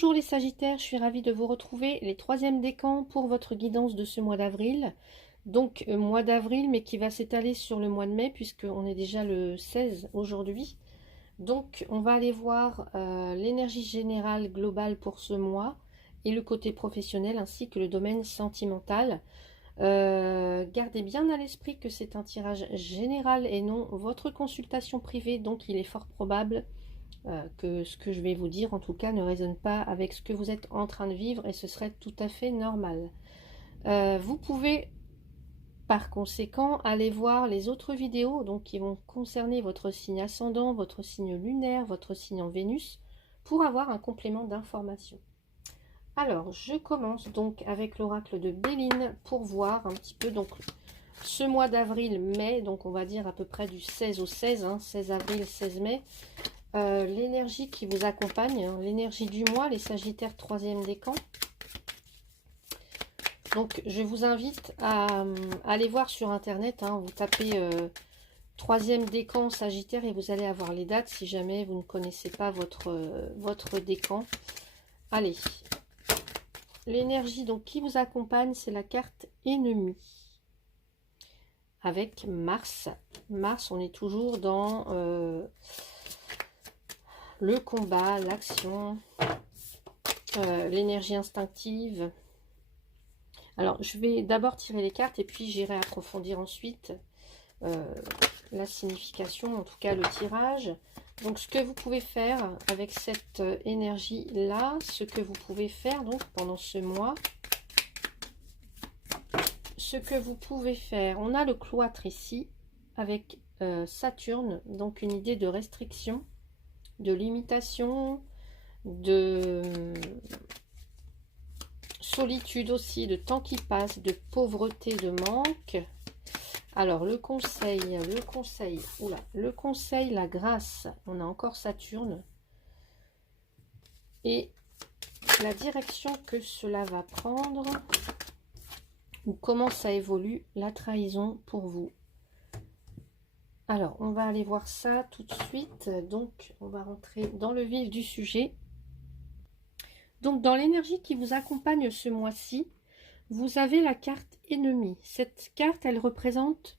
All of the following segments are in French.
Bonjour les Sagittaires, je suis ravie de vous retrouver, les troisièmes décans pour votre guidance de ce mois d'avril. Donc mois d'avril mais qui va s'étaler sur le mois de mai puisqu'on est déjà le 16 aujourd'hui. Donc on va aller voir l'énergie générale globale pour ce mois et le côté professionnel ainsi que le domaine sentimental. Gardez bien à l'esprit que c'est un tirage général et non votre consultation privée, donc il est fort probable que ce que je vais vous dire en tout cas ne résonne pas avec ce que vous êtes en train de vivre et ce serait tout à fait normal. Vous pouvez par conséquent aller voir les autres vidéos donc qui vont concerner votre signe ascendant, votre signe lunaire, votre signe en Vénus pour avoir un complément d'information. Alors je commence donc avec l'oracle de Béline pour voir un petit peu donc ce mois d'avril-mai, donc on va dire à peu près du 16 au 16, 16 avril, 16 mai. L'énergie qui vous accompagne, hein, l'énergie du mois, les Sagittaires troisième décan. Donc je vous invite à aller voir sur internet, hein, vous tapez troisième décan Sagittaire et vous allez avoir les dates si jamais vous ne connaissez pas votre décan. Allez, l'énergie donc qui vous accompagne, c'est la carte ennemie avec Mars. Mars, on est toujours dans le combat, l'action, l'énergie instinctive. Alors, je vais d'abord tirer les cartes et puis j'irai approfondir ensuite la signification, en tout cas le tirage. Donc, ce que vous pouvez faire avec cette énergie-là, ce que vous pouvez faire donc pendant ce mois, ce que vous pouvez faire, on a le cloître ici avec Saturne, donc une idée de restriction, de limitation, de solitude aussi, de temps qui passe, de pauvreté, de manque. Alors le conseil, la grâce, on a encore Saturne. Et la direction que cela va prendre, ou comment ça évolue, la trahison pour vous. Alors, on va aller voir ça tout de suite. Donc, on va rentrer dans le vif du sujet. Donc, dans l'énergie qui vous accompagne ce mois-ci, vous avez la carte ennemie. Cette carte, elle représente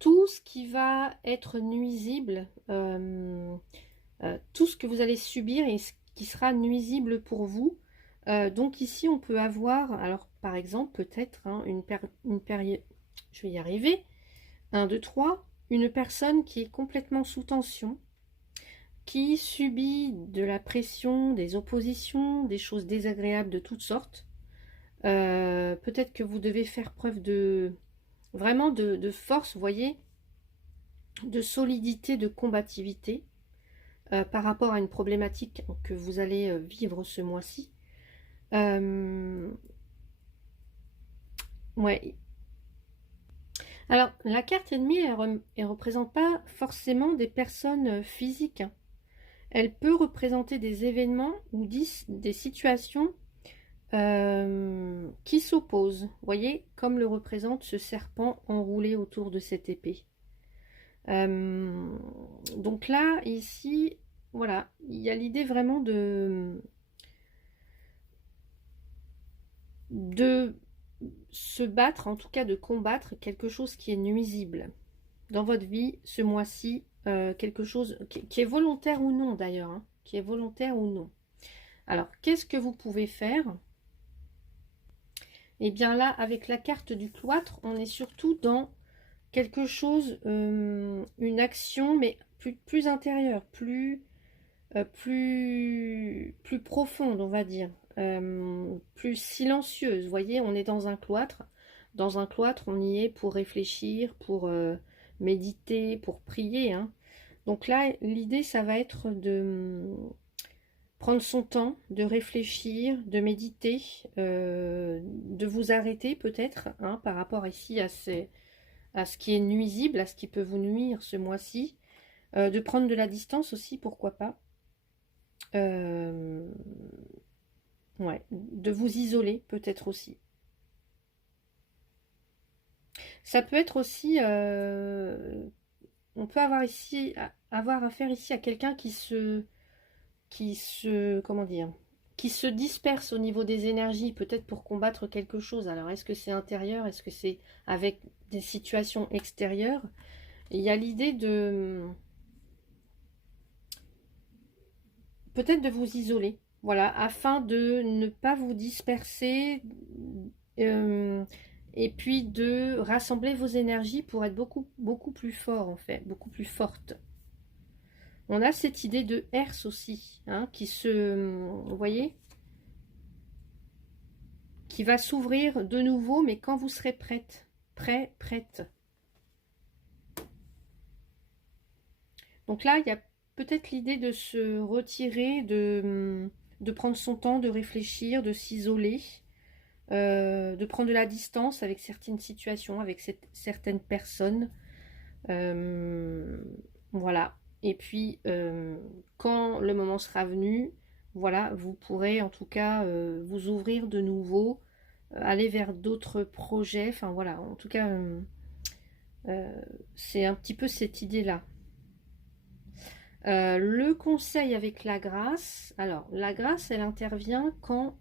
tout ce qui va être nuisible, tout ce que vous allez subir et ce qui sera nuisible pour vous. Donc, ici, on peut avoir, alors, par exemple, peut-être une période, je vais y arriver, 1, 2, 3, une personne qui est complètement sous tension, qui subit de la pression, des oppositions, des choses désagréables de toutes sortes. Peut-être que vous devez faire preuve de vraiment de force, vous voyez, de solidité, de combativité par rapport à une problématique que vous allez vivre ce mois-ci. Ouais. Alors, la carte ennemie, elle ne représente pas forcément des personnes physiques. Elle peut représenter des événements ou des situations qui s'opposent. Vous voyez, comme le représente ce serpent enroulé autour de cette épée. Donc là, ici, voilà, il y a l'idée vraiment de se battre, en tout cas de combattre quelque chose qui est nuisible dans votre vie ce mois-ci, quelque chose qui est volontaire ou non d'ailleurs, hein, qui est volontaire ou non. Alors, qu'est-ce que vous pouvez faire? Eh bien là, avec la carte du cloître, on est surtout dans quelque chose, une action, mais plus intérieure, plus profonde, on va dire, plus silencieuse. Vous voyez, on est dans un cloître. Dans un cloître, on y est pour réfléchir, pour méditer, pour prier, hein. Donc là, l'idée, ça va être de prendre son temps, de réfléchir, de méditer, de vous arrêter peut-être, hein, par rapport ici à ce qui est nuisible, à ce qui peut vous nuire ce mois-ci, de prendre de la distance aussi, pourquoi pas. Ouais, de vous isoler peut-être aussi. Ça peut être aussi, on peut avoir affaire ici à quelqu'un comment dire, qui se dispersent au niveau des énergies, peut-être pour combattre quelque chose. Alors, est-ce que c'est intérieur? Est-ce que c'est avec des situations extérieures? Il y a l'idée de peut-être de vous isoler, voilà, afin de ne pas vous disperser et puis de rassembler vos énergies pour être beaucoup plus fort en fait, beaucoup plus forte. On a cette idée de herse aussi, hein, vous voyez, qui va s'ouvrir de nouveau, mais quand vous serez prête, prête. Donc là, il y a peut-être l'idée de se retirer, de prendre son temps, de réfléchir, de s'isoler, de prendre de la distance avec certaines situations, avec certaines personnes. Voilà. Et puis, quand le moment sera venu, voilà, vous pourrez en tout cas vous ouvrir de nouveau, aller vers d'autres projets. Enfin voilà, en tout cas, c'est un petit peu cette idée-là. Le conseil avec la grâce, alors la grâce elle intervient quand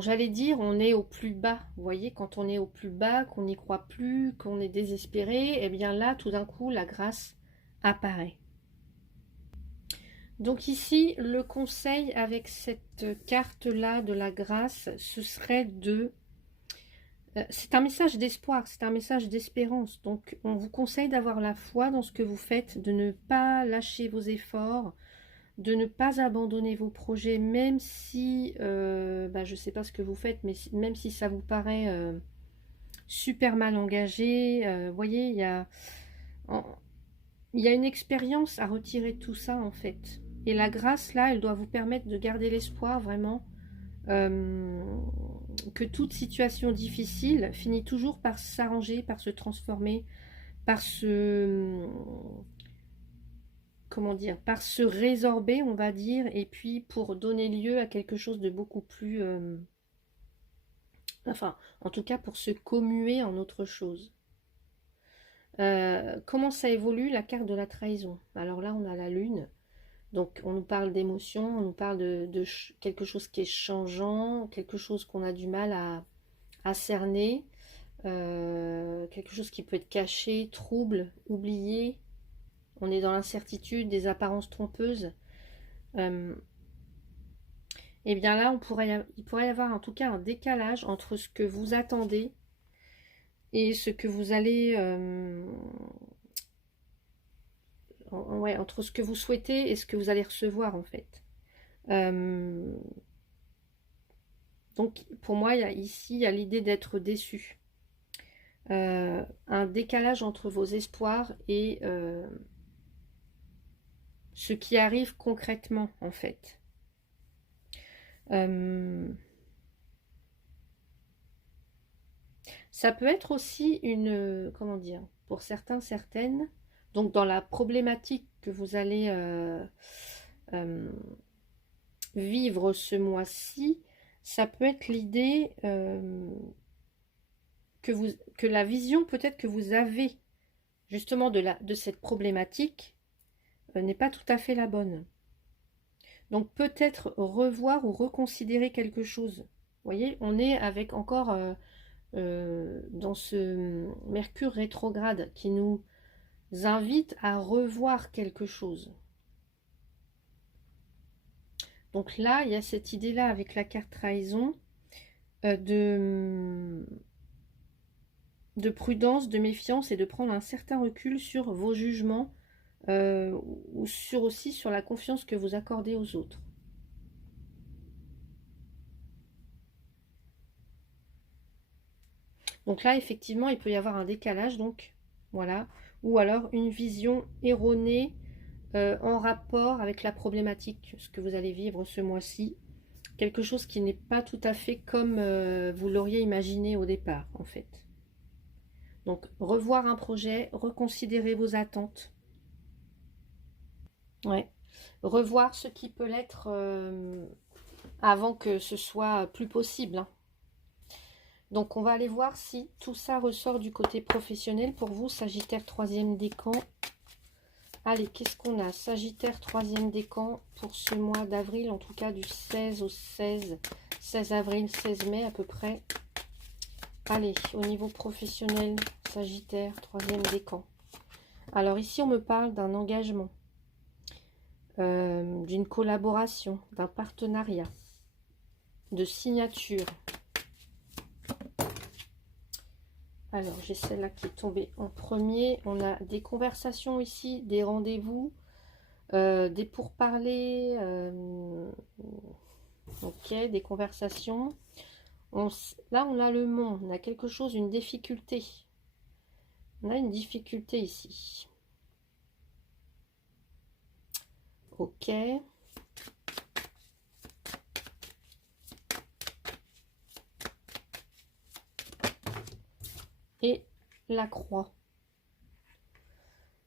j'allais dire on est au plus bas, vous voyez, quand on est au plus bas, qu'on n'y croit plus, qu'on est désespéré, et bien là tout d'un coup la grâce apparaît. Donc ici le conseil avec cette carte là de la grâce, ce serait c'est un message d'espoir, c'est un message d'espérance. Donc, on vous conseille d'avoir la foi dans ce que vous faites, de ne pas lâcher vos efforts, de ne pas abandonner vos projets, même si, je ne sais pas ce que vous faites, mais même si ça vous paraît super mal engagé. Vous voyez, il y a une expérience à retirer de tout ça, en fait. Et la grâce, là, elle doit vous permettre de garder l'espoir, vraiment. Que toute situation difficile finit toujours par s'arranger, par se transformer, par par se résorber, on va dire, et puis pour donner lieu à quelque chose de beaucoup plus, enfin, en tout cas pour se commuer en autre chose. Comment ça évolue la carte de la trahison? Alors là, on a la lune. Donc, on nous parle d'émotion, on nous parle de quelque chose qui est changeant, quelque chose qu'on a du mal à cerner, quelque chose qui peut être caché, trouble, oublié. On est dans l'incertitude, des apparences trompeuses. Et bien là, il pourrait y avoir en tout cas un décalage entre ce que vous attendez et ce que vous allez... ouais, entre ce que vous souhaitez et ce que vous allez recevoir en fait. Donc pour moi, ici, il y a l'idée d'être déçu. Un décalage entre vos espoirs et ce qui arrive concrètement en fait. Ça peut être aussi une, comment dire, pour certains, certaines, donc dans la problématique que vous allez vivre ce mois-ci, ça peut être l'idée que la vision peut-être que vous avez justement de cette problématique n'est pas tout à fait la bonne. Donc peut-être revoir ou reconsidérer quelque chose. Vous voyez, on est avec encore dans ce Mercure rétrograde qui nous invite à revoir quelque chose. Donc là, il y a cette idée-là avec la carte trahison de prudence, de méfiance et de prendre un certain recul sur vos jugements ou aussi sur la confiance que vous accordez aux autres. Donc là, effectivement, il peut y avoir un décalage, donc voilà, ou alors une vision erronée en rapport avec la problématique, ce que vous allez vivre ce mois-ci. Quelque chose qui n'est pas tout à fait comme vous l'auriez imaginé au départ, en fait. Donc, revoir un projet, reconsidérer vos attentes. Ouais. Revoir ce qui peut l'être avant que ce soit plus possible. Hein. Donc, on va aller voir si tout ça ressort du côté professionnel pour vous, Sagittaire 3e décan. Allez, qu'est-ce qu'on a? Sagittaire, troisième décan pour ce mois d'avril, en tout cas du 16 au 16 avril, 16 mai à peu près. Allez, au niveau professionnel, Sagittaire, troisième décan. Alors ici, on me parle d'un engagement, d'une collaboration, d'un partenariat, de signature. Alors, j'ai celle-là qui est tombée en premier. On a des conversations ici, des rendez-vous, des pourparlers, ok, des conversations. Là, on a le mont, on a quelque chose, une difficulté. On a une difficulté ici. Ok. Et la croix.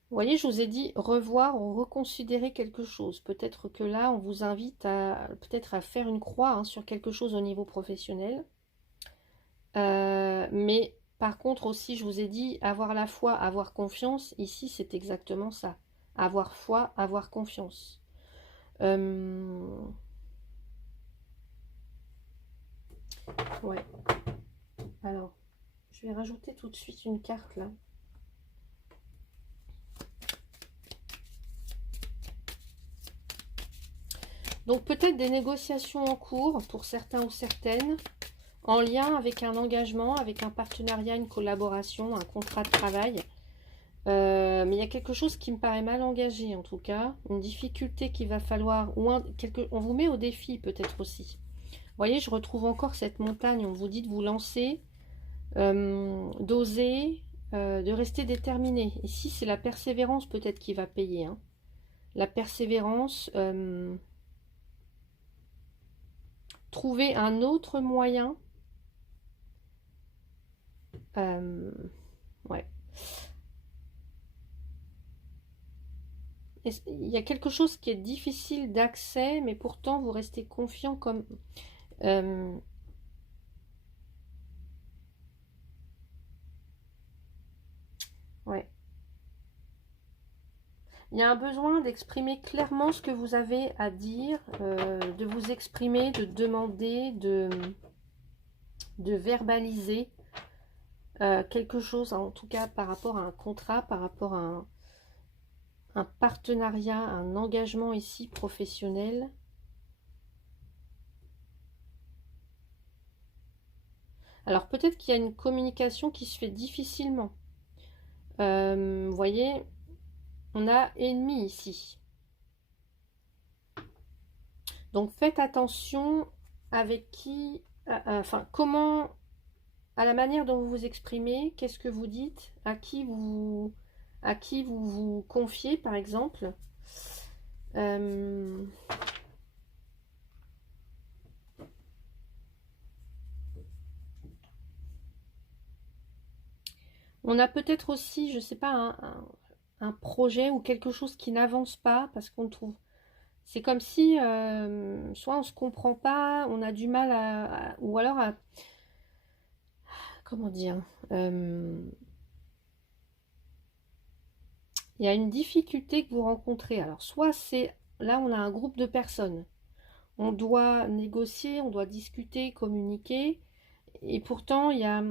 Vous voyez, je vous ai dit revoir ou reconsidérer quelque chose. Peut-être que là, on vous invite à peut-être à faire une croix hein, sur quelque chose au niveau professionnel. Mais par contre aussi, je vous ai dit avoir la foi, avoir confiance. Ici, c'est exactement ça. Avoir foi, avoir confiance. Ouais. Alors, je vais rajouter tout de suite une carte là. Donc peut-être des négociations en cours pour certains ou certaines, en lien avec un engagement, avec un partenariat, une collaboration, un contrat de travail. Mais il y a quelque chose qui me paraît mal engagé en tout cas, une difficulté qu'il va falloir, ou on vous met au défi peut-être aussi. Vous voyez, je retrouve encore cette montagne, on vous dit de vous lancer, d'oser, de rester déterminé. Ici, c'est la persévérance peut-être qui va payer. Hein. La persévérance, trouver un autre moyen. Ouais. Il y a quelque chose qui est difficile d'accès, mais pourtant vous restez confiant comme... ouais. Il y a un besoin d'exprimer clairement ce que vous avez à dire, de vous exprimer, de demander, de verbaliser quelque chose, en tout cas par rapport à un contrat, par rapport à un partenariat, un engagement ici professionnel. Alors peut-être qu'il y a une communication qui se fait difficilement. Vous voyez, on a ennemi ici. Donc faites attention avec qui, enfin comment, à la manière dont vous vous exprimez, qu'est-ce que vous dites, à qui vous vous confiez par exemple. On a peut-être aussi, je sais pas, un projet ou quelque chose qui n'avance pas parce qu'on trouve. C'est comme si soit on se comprend pas, on a du mal ou alors à, comment dire, il y a une difficulté que vous rencontrez. Alors soit c'est, là on a un groupe de personnes, on doit négocier, on doit discuter, communiquer, et pourtant il y a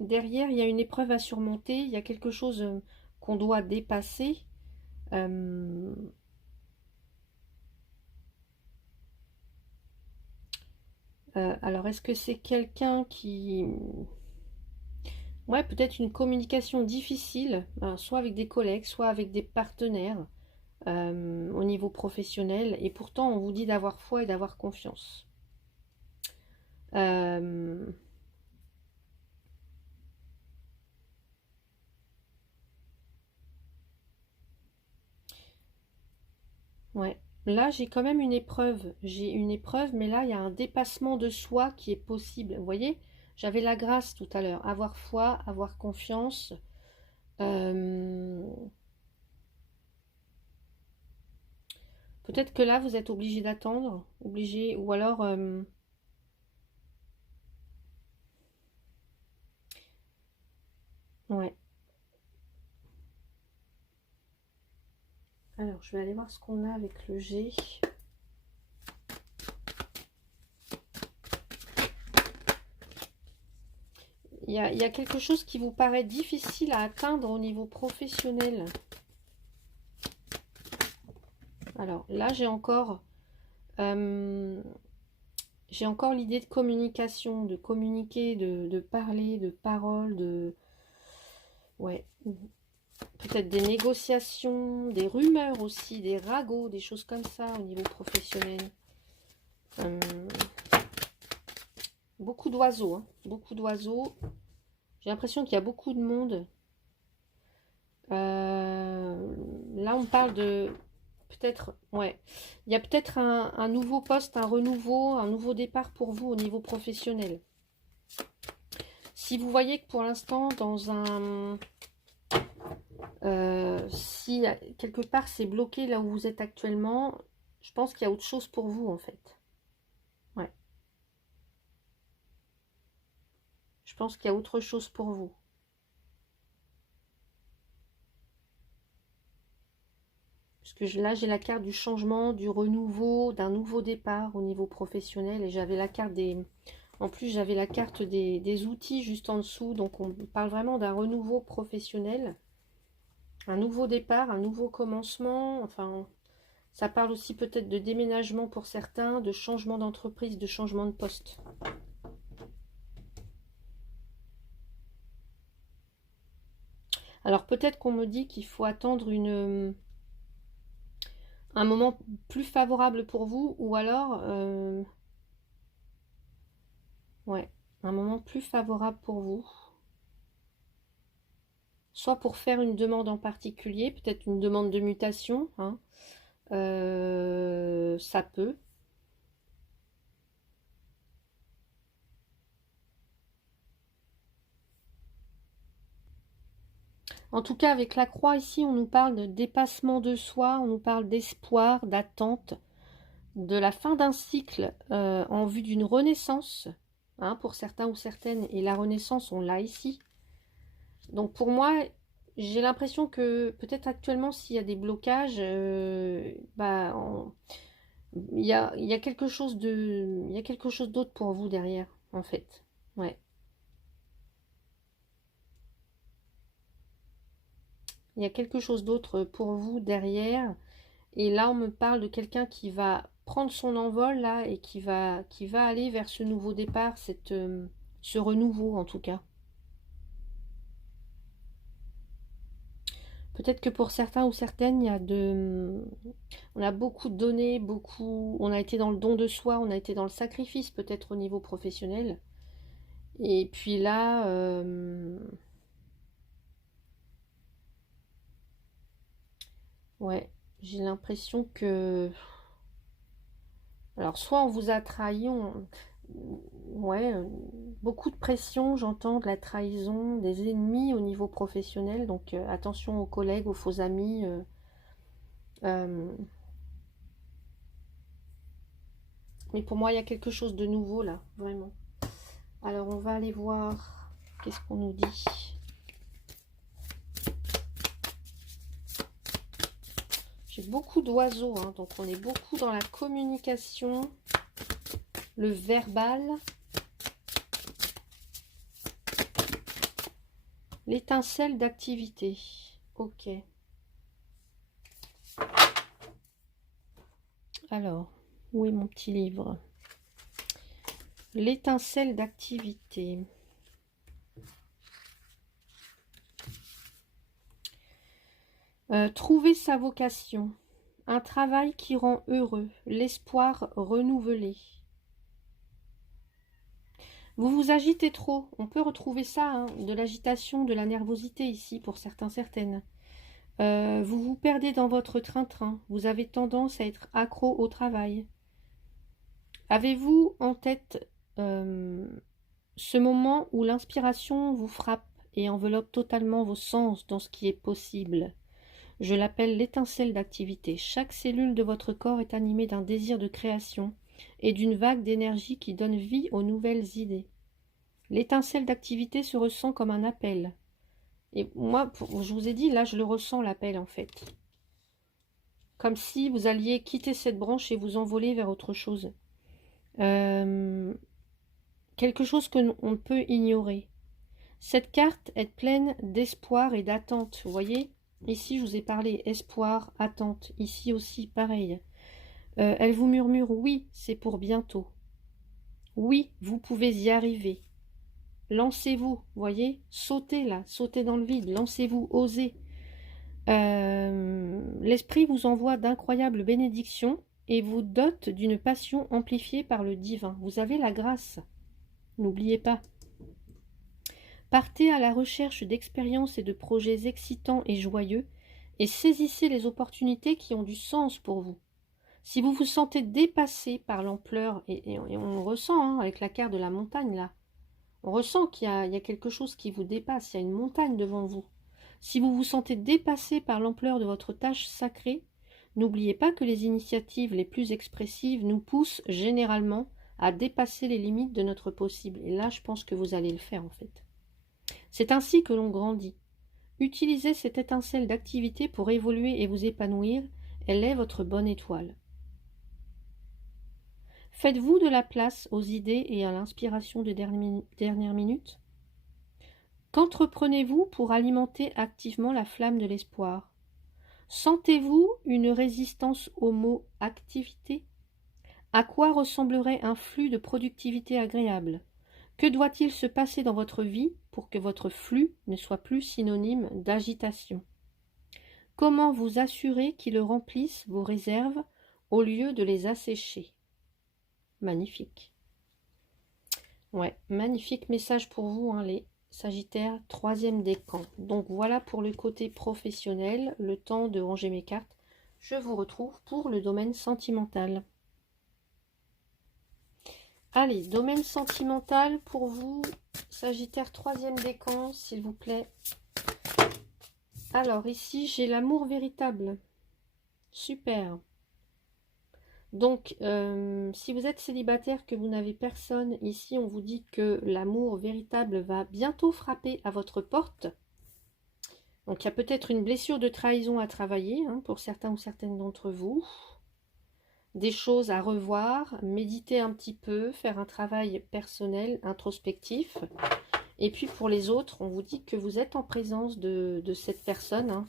derrière il y a une épreuve à surmonter, il y a quelque chose qu'on doit dépasser. Alors est-ce que c'est quelqu'un qui... Ouais, peut-être une communication difficile, soit avec des collègues, soit avec des partenaires au niveau professionnel. Et pourtant, on vous dit d'avoir foi et d'avoir confiance. Euh, ouais. Là, j'ai quand même une épreuve. J'ai une épreuve, mais là, il y a un dépassement de soi qui est possible. Vous voyez, j'avais la grâce tout à l'heure. Avoir foi, avoir confiance. Peut-être que là, vous êtes obligé d'attendre, obligé, ou alors... ouais. Alors, je vais aller voir ce qu'on a avec le G. Il y a quelque chose qui vous paraît difficile à atteindre au niveau professionnel. Alors là, j'ai encore l'idée de communication, de communiquer, de parler, de paroles, de... Ouais, peut-être des négociations, des rumeurs aussi, des ragots, des choses comme ça au niveau professionnel. Beaucoup d'oiseaux, hein, beaucoup d'oiseaux. J'ai l'impression qu'il y a beaucoup de monde. Là, on parle de... Peut-être, ouais. Il y a peut-être un nouveau poste, un renouveau, un nouveau départ pour vous au niveau professionnel. Si vous voyez que pour l'instant, dans un... si quelque part c'est bloqué là où vous êtes actuellement, je pense qu'il y a autre chose pour vous en fait. Ouais. Je pense qu'il y a autre chose pour vous. Parce que là, j'ai la carte du changement, du renouveau, d'un nouveau départ au niveau professionnel. Et j'avais la carte des... En plus, j'avais la carte des outils juste en dessous. Donc, on parle vraiment d'un renouveau professionnel. Un nouveau départ, un nouveau commencement. Enfin, ça parle aussi peut-être de déménagement pour certains, de changement d'entreprise, de changement de poste. Alors, peut-être qu'on me dit qu'il faut attendre un moment plus favorable pour vous, ou alors... ouais, un moment plus favorable pour vous. Soit pour faire une demande en particulier, peut-être une demande de mutation, hein. Ça peut. En tout cas, avec la croix ici, on nous parle de dépassement de soi, on nous parle d'espoir, d'attente, de la fin d'un cycle en vue d'une renaissance, hein, pour certains ou certaines. Et la renaissance, on l'a ici. Donc pour moi, j'ai l'impression que peut-être actuellement, s'il y a des blocages, il y a quelque chose de, il y a quelque chose d'autre pour vous derrière, en fait. Ouais. Il y a quelque chose d'autre pour vous derrière. Et là, on me parle de quelqu'un qui va prendre son envol là et qui va aller vers ce nouveau départ, ce renouveau en tout cas. Peut-être que pour certains ou certaines, on a beaucoup donné, beaucoup, on a été dans le don de soi, on a été dans le sacrifice peut-être au niveau professionnel. Et puis là, ouais, j'ai l'impression que, alors soit on vous a trahi, ouais, beaucoup de pression, j'entends de la trahison, des ennemis au niveau professionnel, donc attention aux collègues, aux faux amis. Euh, mais pour moi, il y a quelque chose de nouveau là, vraiment. Alors, on va aller voir qu'est-ce qu'on nous dit. J'ai beaucoup d'oiseaux, hein, donc on est beaucoup dans la communication, le verbal, l'étincelle d'activité. Ok. Alors, où est mon petit livre? L'étincelle d'activité. Trouver sa vocation, un travail qui rend heureux, l'espoir renouvelé. Vous vous agitez trop, on peut retrouver ça, hein, de l'agitation, de la nervosité ici pour certains, certaines. Vous vous perdez dans votre train-train, vous avez tendance à être accro au travail. Avez-vous en tête ce moment où l'inspiration vous frappe et enveloppe totalement vos sens dans ce qui est possible? Je l'appelle l'étincelle d'activité. Chaque cellule de votre corps est animée d'un désir de création et d'une vague d'énergie qui donne vie aux nouvelles idées. L'étincelle d'activité se ressent comme un appel. Et moi, je vous ai dit, là, je le ressens, l'appel, en fait. Comme si vous alliez quitter cette branche et vous envoler vers autre chose. Quelque chose que on peut ignorer. Cette carte est pleine d'espoir et d'attente. Vous voyez, ici, je vous ai parlé espoir, attente. Ici aussi, pareil. Elle vous murmure, oui, c'est pour bientôt. Oui, vous pouvez y arriver. Lancez-vous, voyez, sautez là, sautez dans le vide, lancez-vous, osez. L'esprit vous envoie d'incroyables bénédictions et vous dote d'une passion amplifiée par le divin. Vous avez la grâce, n'oubliez pas. Partez à la recherche d'expériences et de projets excitants et joyeux et saisissez les opportunités qui ont du sens pour vous. Si vous vous sentez dépassé par l'ampleur, et on le ressent hein, avec la carte de la montagne là, on ressent qu'il y a quelque chose qui vous dépasse, il y a une montagne devant vous. Si vous vous sentez dépassé par l'ampleur de votre tâche sacrée, n'oubliez pas que les initiatives les plus expressives nous poussent généralement à dépasser les limites de notre possible. Et là, je pense que vous allez le faire en fait. C'est ainsi que l'on grandit. Utilisez cette étincelle d'activité pour évoluer et vous épanouir. Elle est votre bonne étoile. Faites-vous de la place aux idées et à l'inspiration de dernière minute? Qu'entreprenez-vous pour alimenter activement la flamme de l'espoir? Sentez-vous une résistance au mot « activité » ? À quoi ressemblerait un flux de productivité agréable? Que doit-il se passer dans votre vie pour que votre flux ne soit plus synonyme d'agitation? Comment vous assurer qu'il remplisse vos réserves au lieu de les assécher? Magnifique. Ouais, magnifique message pour vous, hein, les Sagittaires, troisième décan. Donc voilà pour le côté professionnel, le temps de ranger mes cartes. Je vous retrouve pour le domaine sentimental. Allez, domaine sentimental pour vous, Sagittaire, troisième décan, s'il vous plaît. Alors ici, j'ai l'amour véritable. Super. Donc, si vous êtes célibataire, que vous n'avez personne, ici on vous dit que l'amour véritable va bientôt frapper à votre porte. Donc, il y a peut-être une blessure de trahison à travailler hein, pour certains ou certaines d'entre vous. Des choses à revoir, méditer un petit peu, faire un travail personnel, introspectif. Et puis pour les autres, on vous dit que vous êtes en présence de cette personne hein,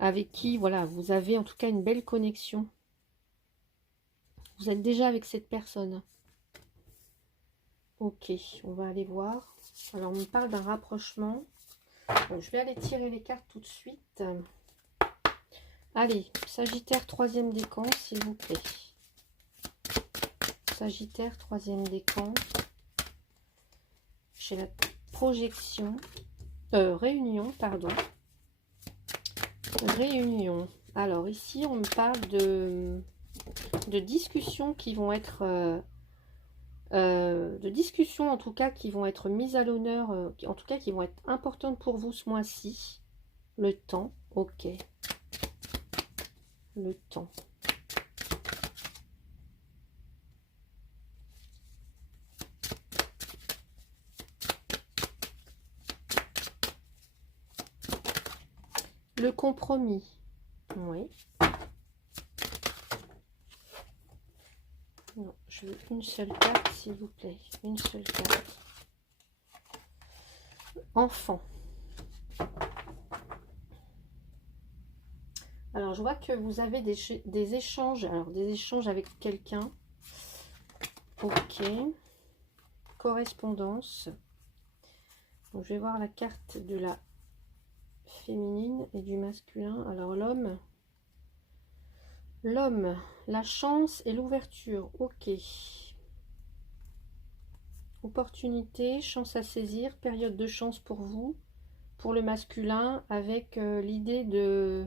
avec qui voilà, vous avez en tout cas une belle connexion. Vous êtes déjà avec cette personne. Ok, on va aller voir. Alors, on me parle d'un rapprochement. Bon, je vais aller tirer les cartes tout de suite. Allez, Sagittaire, troisième décan, s'il vous plaît. Sagittaire, troisième décan. J'ai la projection. Réunion, pardon. Réunion. Alors, ici, on me parle de discussions qui vont être de discussions en tout cas qui vont être mises à l'honneur, en tout cas qui vont être importantes pour vous ce mois-ci. Le temps, ok. Le temps. Le compromis, oui. Non, je veux une seule carte, s'il vous plaît. Une seule carte. Enfant. Alors, je vois que vous avez des échanges. Alors, des échanges avec quelqu'un. Ok. Correspondance. Donc, je vais voir la carte de la féminine et du masculin. Alors, l'homme. L'homme, la chance et l'ouverture. Ok. Opportunité, chance à saisir, période de chance pour vous. Pour le masculin, avec l'idée de...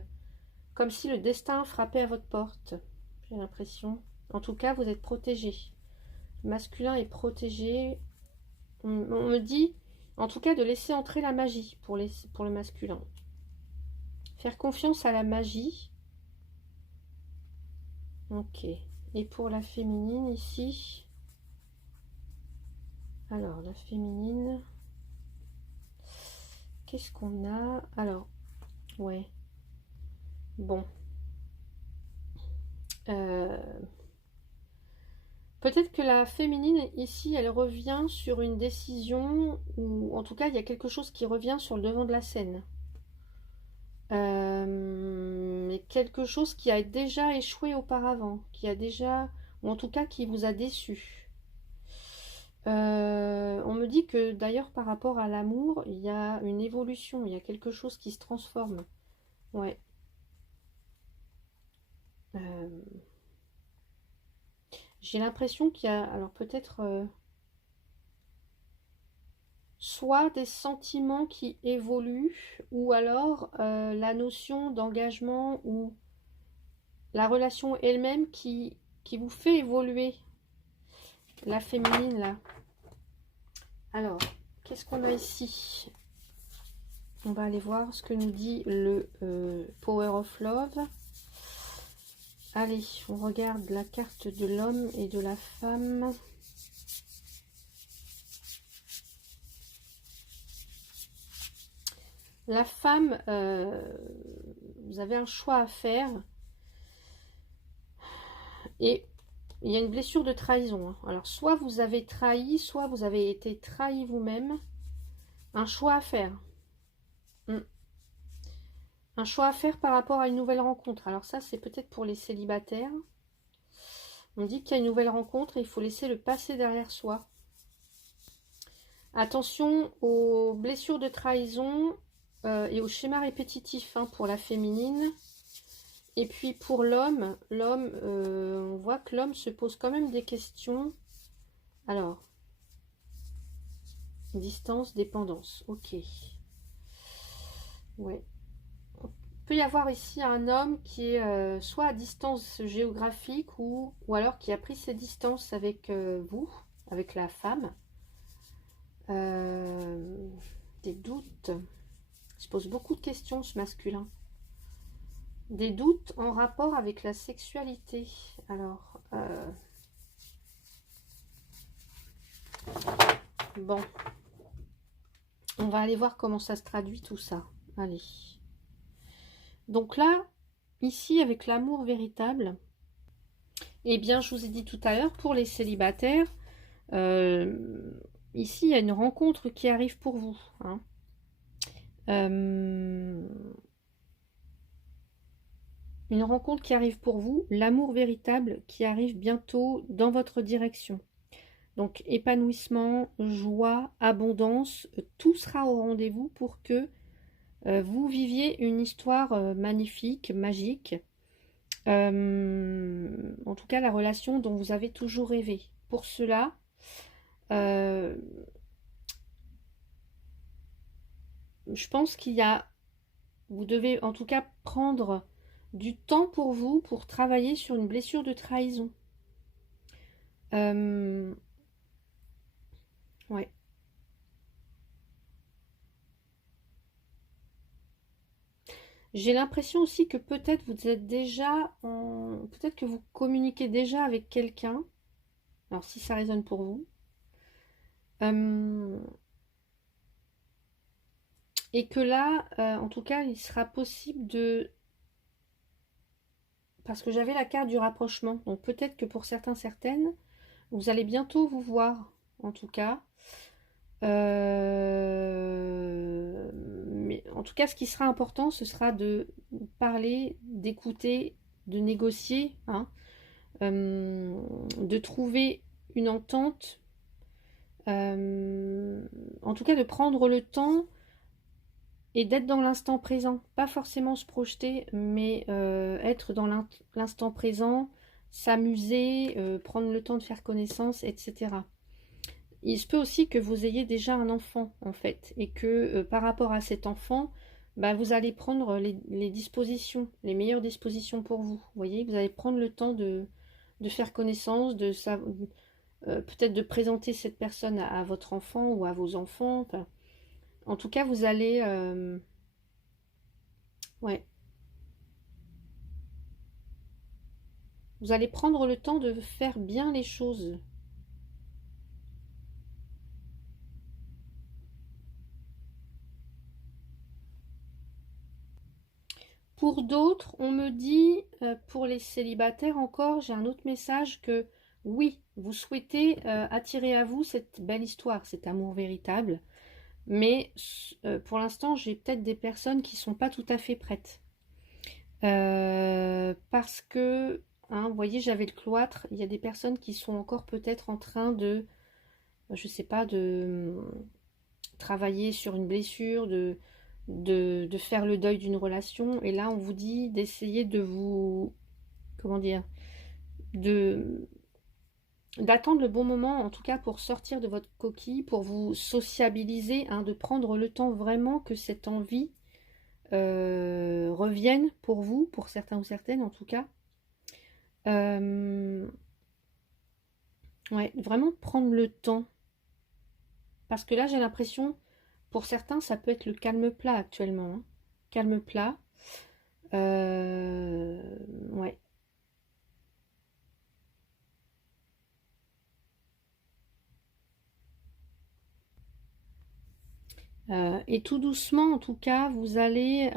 Comme si le destin frappait à votre porte. J'ai l'impression. En tout cas, vous êtes protégé. Le masculin est protégé. On me dit, en tout cas, de laisser entrer la magie pour le masculin. Faire confiance à la magie. Ok. Et pour la féminine, ici... Alors, la féminine... Qu'est-ce qu'on a? Alors, ouais. Bon. Euh, Peut-être que la féminine, ici, elle revient sur une décision, ou en tout cas, il y a quelque chose qui revient sur le devant de la scène. Mais quelque chose qui a déjà échoué auparavant, qui a déjà, ou en tout cas qui vous a déçu. On me dit que d'ailleurs par rapport à l'amour, il y a une évolution, il y a quelque chose qui se transforme. Ouais. Euh, j'ai l'impression qu'il y a, alors peut-être soit des sentiments qui évoluent, ou alors la notion d'engagement ou la relation elle-même qui vous fait évoluer. La féminine là. Alors, qu'est-ce qu'on a ici? On va aller voir ce que nous dit le Power of Love. Allez, on regarde la carte de l'homme et de la femme. La femme, vous avez un choix à faire. Et il y a une blessure de trahison. Hein. Alors, soit vous avez trahi, soit vous avez été trahi vous-même. Un choix à faire. Un choix à faire par rapport à une nouvelle rencontre. Alors ça, c'est peut-être pour les célibataires. On dit qu'il y a une nouvelle rencontre et il faut laisser le passé derrière soi. Attention aux blessures de trahison et aux schémas répétitifs hein, pour la féminine. Et puis pour l'homme, on voit que l'homme se pose quand même des questions. Alors, distance, dépendance, ok. Ouais. Il peut y avoir ici un homme qui est soit à distance géographique ou alors qui a pris ses distances avec vous, avec la femme. Des doutes. Il se pose beaucoup de questions, ce masculin. Des doutes en rapport avec la sexualité. Alors, bon. On va aller voir comment ça se traduit tout ça. Allez. Donc là, ici, avec l'amour véritable, eh bien, je vous ai dit tout à l'heure, pour les célibataires, ici, il y a une rencontre qui arrive pour vous. Hein. Une rencontre qui arrive pour vous, l'amour véritable qui arrive bientôt dans votre direction. Donc épanouissement, joie, abondance, tout sera au rendez-vous pour que vous viviez une histoire magnifique, magique. En tout cas, la relation dont vous avez toujours rêvé. Pour cela, je pense qu'il y a, vous devez en tout cas prendre du temps pour vous pour travailler sur une blessure de trahison. Ouais. J'ai l'impression aussi que peut-être vous êtes déjà peut-être que vous communiquez déjà avec quelqu'un. Alors si ça résonne pour vous. Et que là, en tout cas, il sera possible de... Parce que j'avais la carte du rapprochement. Donc peut-être que pour certains, certaines, vous allez bientôt vous voir, en tout cas. Mais en tout cas, ce qui sera important, ce sera de parler, d'écouter, de négocier, hein, de trouver une entente, en tout cas de prendre le temps et d'être dans l'instant présent. Pas forcément se projeter, mais être dans l'instant présent, s'amuser, prendre le temps de faire connaissance, etc. Il se peut aussi que vous ayez déjà un enfant, en fait, et que par rapport à cet enfant, bah, vous allez prendre les dispositions, les meilleures dispositions pour vous. Vous voyez, vous allez prendre le temps de faire connaissance, peut-être de présenter cette personne à votre enfant ou à vos enfants. Enfin, en tout cas, vous allez... ouais. Vous allez prendre le temps de faire bien les choses. Pour d'autres, on me dit, pour les célibataires encore, j'ai un autre message que oui, vous souhaitez attirer à vous cette belle histoire, cet amour véritable, mais pour l'instant, j'ai peut-être des personnes qui sont pas tout à fait prêtes. Parce que, hein, vous voyez, j'avais le cloître, il y a des personnes qui sont encore peut-être en train de, je sais pas, de travailler sur une blessure, de faire le deuil d'une relation. Et là, on vous dit d'essayer de vous, comment dire, de d'attendre le bon moment, en tout cas pour sortir de votre coquille, pour vous sociabiliser, hein, de prendre le temps vraiment que cette envie revienne pour vous, pour certains ou certaines en tout cas. Euh, ouais, vraiment prendre le temps. Parce que là, j'ai l'impression, pour certains, ça peut être le calme plat actuellement, hein. Calme plat. Ouais. Et tout doucement, en tout cas, vous allez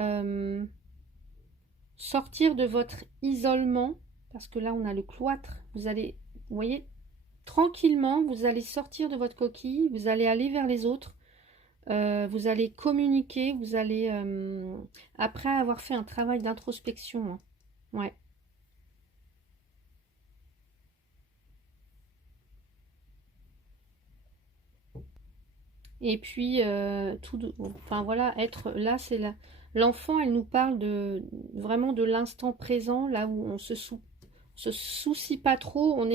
sortir de votre isolement, parce que là, on a le cloître. Vous allez, vous voyez, tranquillement, vous allez sortir de votre coquille, vous allez aller vers les autres, vous allez communiquer, vous allez, après avoir fait un travail d'introspection, hein. Ouais. Et puis, enfin voilà, être là, c'est là. L'enfant, elle nous parle de vraiment de l'instant présent, là où on se soucie pas trop, on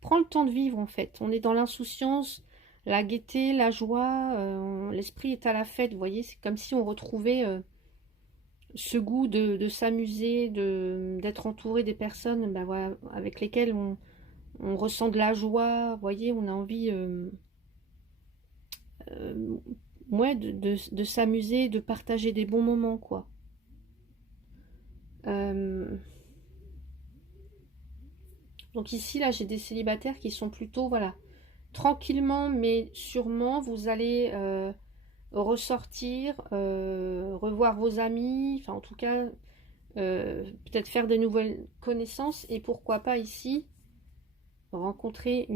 prend le temps de vivre en fait. On est dans l'insouciance, la gaieté, la joie, l'esprit est à la fête, vous voyez, c'est comme si on retrouvait ce goût de s'amuser, d'être entouré des personnes ben voilà, avec lesquelles on ressent de la joie, vous voyez, on a envie. Euh, ouais, de s'amuser, de partager des bons moments, quoi. Euh, donc ici, là, j'ai des célibataires qui sont plutôt, voilà, tranquillement, mais sûrement, vous allez ressortir, revoir vos amis, enfin, en tout cas, peut-être faire des nouvelles connaissances, et pourquoi pas ici, rencontrer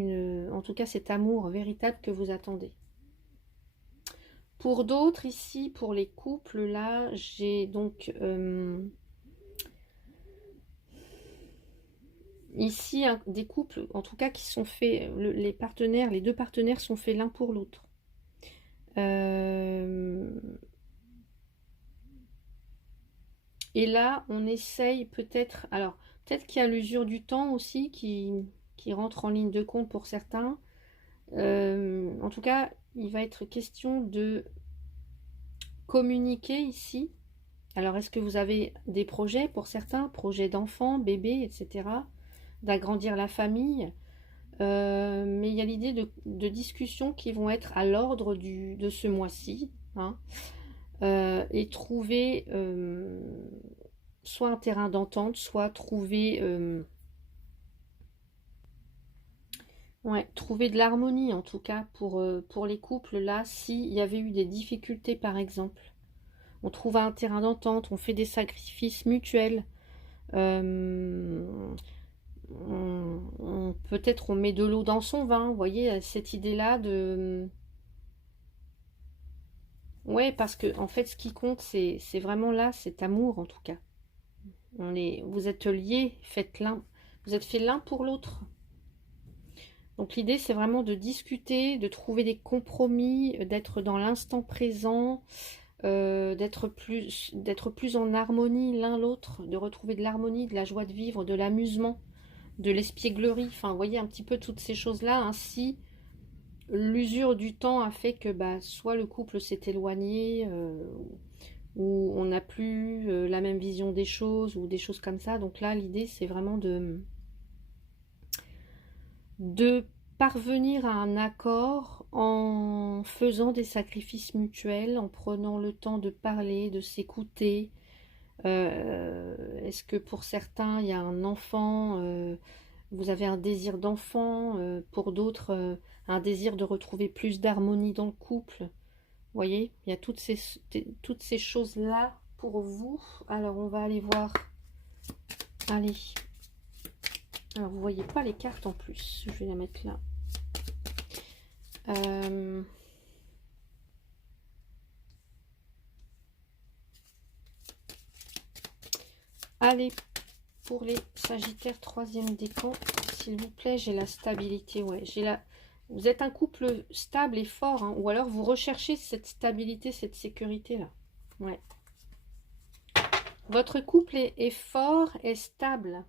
en tout cas, cet amour véritable que vous attendez. Pour d'autres, ici, pour les couples, là, j'ai donc ici des couples, en tout cas, qui sont faits, les partenaires, les deux partenaires sont faits l'un pour l'autre. Euh, et là, on essaye peut-être, alors peut-être qu'il y a l'usure du temps aussi qui rentre en ligne de compte pour certains. En tout cas, il va être question de communiquer ici. Alors, est-ce que vous avez des projets pour certains, projets d'enfants, bébés, etc., d'agrandir la famille? Mais il y a l'idée de discussions qui vont être à l'ordre de ce mois-ci, hein, et trouver soit un terrain d'entente, soit trouver, ouais, trouver de l'harmonie en tout cas pour les couples là, s'il y avait eu des difficultés par exemple. On trouve un terrain d'entente, on fait des sacrifices mutuels. Peut-être on met de l'eau dans son vin, vous voyez, cette idée-là de... Ouais, parce que en fait, ce qui compte, c'est vraiment là, cet amour en tout cas. Vous êtes liés, faites l'un, vous êtes fait l'un pour l'autre. Donc l'idée, c'est vraiment de discuter, de trouver des compromis, d'être dans l'instant présent, d'être plus en harmonie l'un l'autre, de retrouver de l'harmonie, de la joie de vivre, de l'amusement, de l'espièglerie. Enfin, vous voyez un petit peu toutes ces choses-là. Ainsi, l'usure du temps a fait que bah, soit le couple s'est éloigné, ou on n'a plus la même vision des choses, ou des choses comme ça. Donc là, l'idée, c'est vraiment de parvenir à un accord en faisant des sacrifices mutuels, en prenant le temps de parler, de s'écouter. Est-ce que pour certains, il y a un enfant, vous avez un désir d'enfant, pour d'autres, un désir de retrouver plus d'harmonie dans le couple. Vous voyez, il y a toutes ces choses-là pour vous. Alors, on va aller voir. Allez. Alors, vous voyez pas les cartes en plus. Je vais la mettre là. Allez, pour les Sagittaires, troisième décan, s'il vous plaît, j'ai la stabilité. Ouais, j'ai la. Vous êtes un couple stable et fort, hein, ou alors vous recherchez cette stabilité, cette sécurité-là. Ouais. Votre couple est fort et stable.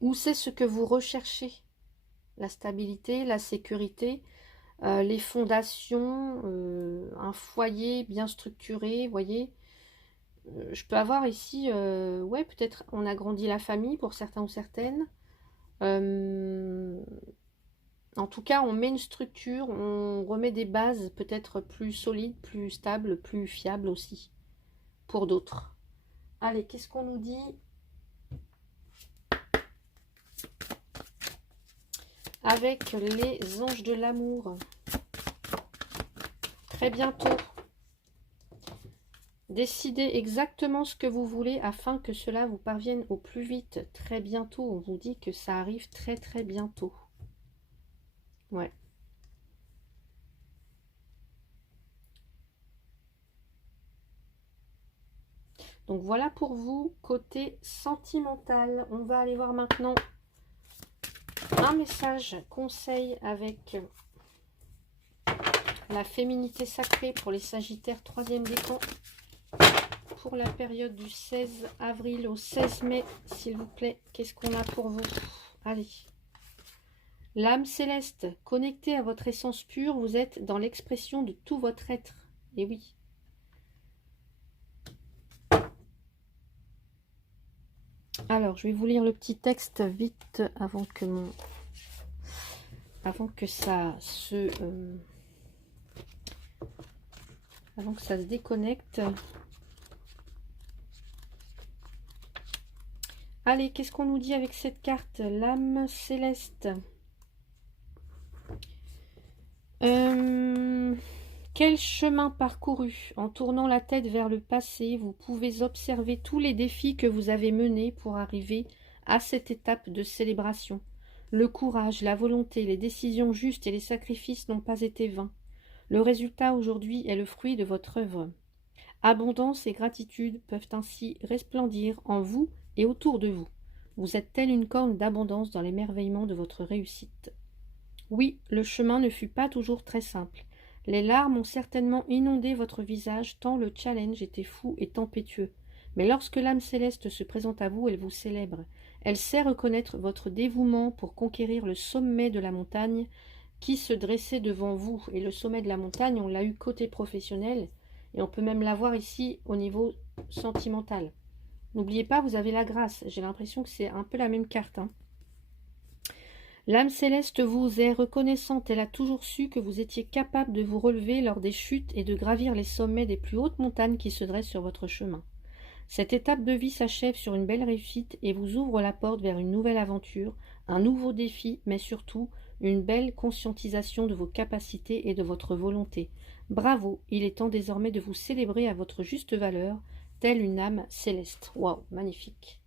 Ou c'est ce que vous recherchez? La stabilité, la sécurité, les fondations, un foyer bien structuré, vous voyez. Je peux avoir ici, ouais, peut-être on agrandit la famille pour certains ou certaines. En tout cas, on met une structure, on remet des bases peut-être plus solides, plus stables, plus fiables aussi, pour d'autres. Allez, qu'est-ce qu'on nous dit? Avec les anges de l'amour. Très bientôt. Décidez exactement ce que vous voulez afin que cela vous parvienne au plus vite. Très bientôt, on vous dit que ça arrive très très bientôt. Ouais. Donc voilà pour vous, côté sentimental. On va aller voir maintenant un message conseil avec la féminité sacrée pour les Sagittaires, troisième décan. Pour la période du 16 avril au 16 mai, s'il vous plaît. Qu'est-ce qu'on a pour vous? Allez. L'âme céleste, connectée à votre essence pure, vous êtes dans l'expression de tout votre être. Et oui. Alors, je vais vous lire le petit texte vite avant que ça se déconnecte. Allez, qu'est-ce qu'on nous dit avec cette carte? L'âme céleste. Quel chemin parcouru? En tournant la tête vers le passé, vous pouvez observer tous les défis que vous avez menés pour arriver à cette étape de célébration. Le courage, la volonté, les décisions justes et les sacrifices n'ont pas été vains. Le résultat aujourd'hui est le fruit de votre œuvre. Abondance et gratitude peuvent ainsi resplendir en vous et autour de vous. Vous êtes telle une corne d'abondance dans l'émerveillement de votre réussite. Oui, le chemin ne fut pas toujours très simple. Les larmes ont certainement inondé votre visage tant le challenge était fou et tempétueux. Mais lorsque l'âme céleste se présente à vous, elle vous célèbre. Elle sait reconnaître votre dévouement pour conquérir le sommet de la montagne qui se dressait devant vous. Et le sommet de la montagne, on l'a eu côté professionnel et on peut même l'avoir ici au niveau sentimental. N'oubliez pas, vous avez la grâce. J'ai l'impression que c'est un peu la même carte, hein. L'âme céleste vous est reconnaissante, elle a toujours su que vous étiez capable de vous relever lors des chutes et de gravir les sommets des plus hautes montagnes qui se dressent sur votre chemin. Cette étape de vie s'achève sur une belle réussite et vous ouvre la porte vers une nouvelle aventure, un nouveau défi, mais surtout une belle conscientisation de vos capacités et de votre volonté. Bravo, il est temps désormais de vous célébrer à votre juste valeur, telle une âme céleste. Waouh, magnifique.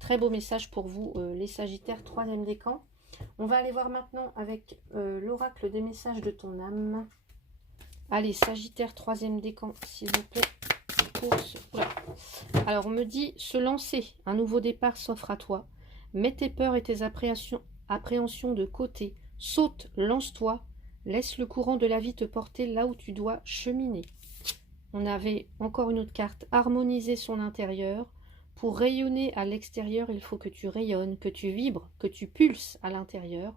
Très beau message pour vous, les Sagittaires, troisième décan. On va aller voir maintenant avec l'oracle des messages de ton âme. Allez, Sagittaire, troisième décan, s'il vous plaît. Voilà. Alors, on me dit, se lancer, un nouveau départ s'offre à toi. Mets tes peurs et tes appréhensions de côté. Saute, lance-toi. Laisse le courant de la vie te porter là où tu dois cheminer. On avait encore une autre carte, harmoniser son intérieur. Pour rayonner à l'extérieur, il faut que tu rayonnes, que tu vibres, que tu pulses à l'intérieur.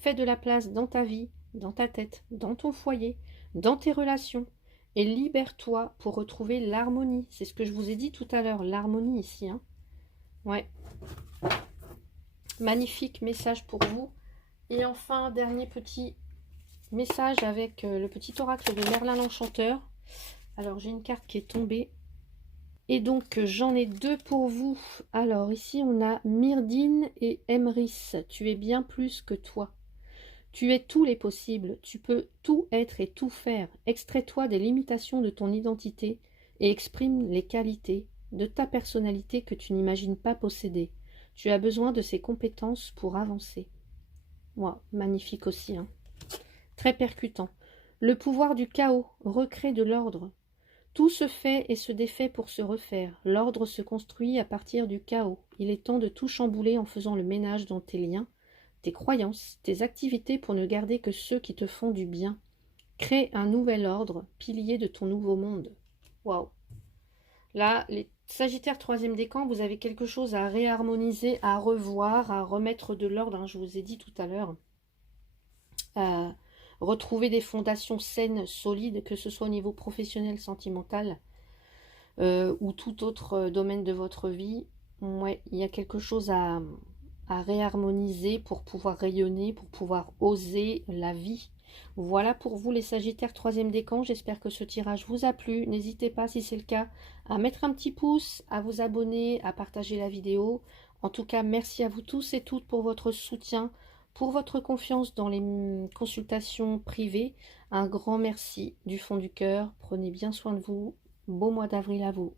Fais de la place dans ta vie, dans ta tête, dans ton foyer, dans tes relations. Et libère-toi pour retrouver l'harmonie. C'est ce que je vous ai dit tout à l'heure, l'harmonie ici, hein. Ouais. Magnifique message pour vous. Et enfin, dernier petit message avec le petit oracle de Merlin l'Enchanteur. Alors, j'ai une carte qui est tombée. Et donc, j'en ai deux pour vous. Alors, ici, on a Myrdine et Emrys. Tu es bien plus que toi. Tu es tous les possibles, tu peux tout être et tout faire. Extrais-toi des limitations de ton identité et exprime les qualités de ta personnalité que tu n'imagines pas posséder. Tu as besoin de ces compétences pour avancer. Wow, magnifique aussi, hein. Très percutant. Le pouvoir du chaos recrée de l'ordre. Tout se fait et se défait pour se refaire. L'ordre se construit à partir du chaos. Il est temps de tout chambouler en faisant le ménage dans tes liens, tes croyances, tes activités pour ne garder que ceux qui te font du bien. Crée un nouvel ordre, pilier de ton nouveau monde. Waouh! Là, les Sagittaires troisième décan, vous avez quelque chose à réharmoniser, à revoir, à remettre de l'ordre, hein, je vous ai dit tout à l'heure. Retrouver des fondations saines, solides, que ce soit au niveau professionnel, sentimental ou tout autre domaine de votre vie. Ouais, il y a quelque chose à réharmoniser pour pouvoir rayonner, pour pouvoir oser la vie. Voilà pour vous les Sagittaires troisième décan. J'espère que ce tirage vous a plu. N'hésitez pas, si c'est le cas, à mettre un petit pouce, à vous abonner, à partager la vidéo. En tout cas, merci à vous tous et toutes pour votre soutien, pour votre confiance dans les consultations privées. Un grand merci du fond du cœur. Prenez bien soin de vous. Beau mois d'avril à vous.